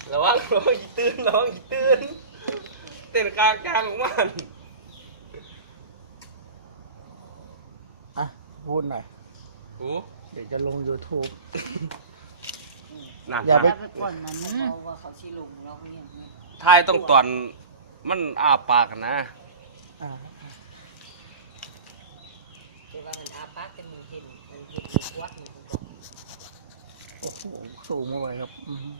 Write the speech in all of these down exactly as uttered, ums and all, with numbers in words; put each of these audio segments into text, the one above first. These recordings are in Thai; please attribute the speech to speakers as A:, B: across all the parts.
A: ระวังระวังอีตื่นระวังอีตื่นเต้นกลางกลางของมัน
B: อ่ะพูดหน่อย
A: โอ้
B: เดี๋ยวจะลง YouTube
A: นั่น
B: อย่าไป
C: ไปก่อนนั้น
D: เขาว่าเขาชิลงเราเนี่ย
A: ทายต้องตอนมันอ้าปากกันนะ
B: อ่า
D: แต่ว่ามันอาปากเป็นมือเห็นมันเห็นวัดมันก็
B: โอ้โหสูงมากเลยครับอืม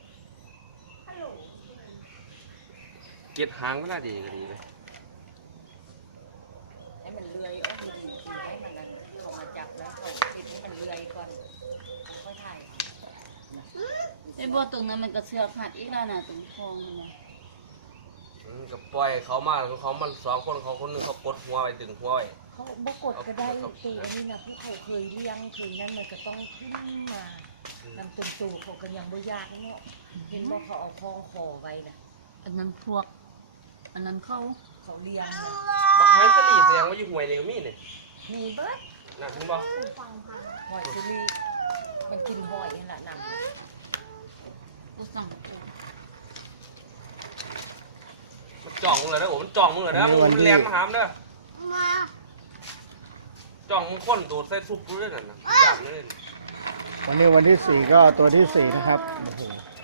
A: เก็ดหางมันน่าดีก็ดีเลย
D: ให้มันเลื่อยเออมันดีให้มันนั่นเขามาจับแล้วเขาคิดให้มันเลื่อยก่อนค่อยถ่าย
C: ไอ้บัวตรงนั้นมันก็เสือกผัดอีกแล้วนะตรงคลองมันนะ
A: อืมก็ปล่อยเขามาเขามันสองคนเขาคนหนึงเขากดหัวไปดึงหัวไป
D: เขาบกดก็ได้ตัวนี้นะผู้เขาเคยเลี้ยงเคยนั่นมันก็ต้องขึ้นมานำตัวตัวเขาก็ยังบ่ยากเนาะเห็นว่าเขาเอาคล้องคอไว้นะ
C: อันนั้นพวก อันนั้นเขา
D: เขาเลี้ยงนะ
A: บักไม้สลีแสดงว่าอยู่ห่วยนี่ก็มีนี่
D: มีเบิด
A: นั่นเห็นบ่
D: หอยสุรีมันกินหอยนี่แหละนำ
C: ก็สั่ง
A: มันจ่องมึงเลยนะโอ้มันจ่องมึงเลยนะมึงมันแรงมาหามเด้อจ่องมึงค้นโดดใส่ซุปกูเลยนั่นนะอย่างเลย
B: วันนี้วันที่สี่ก็ตัวที่สี่นะครับโอ้โห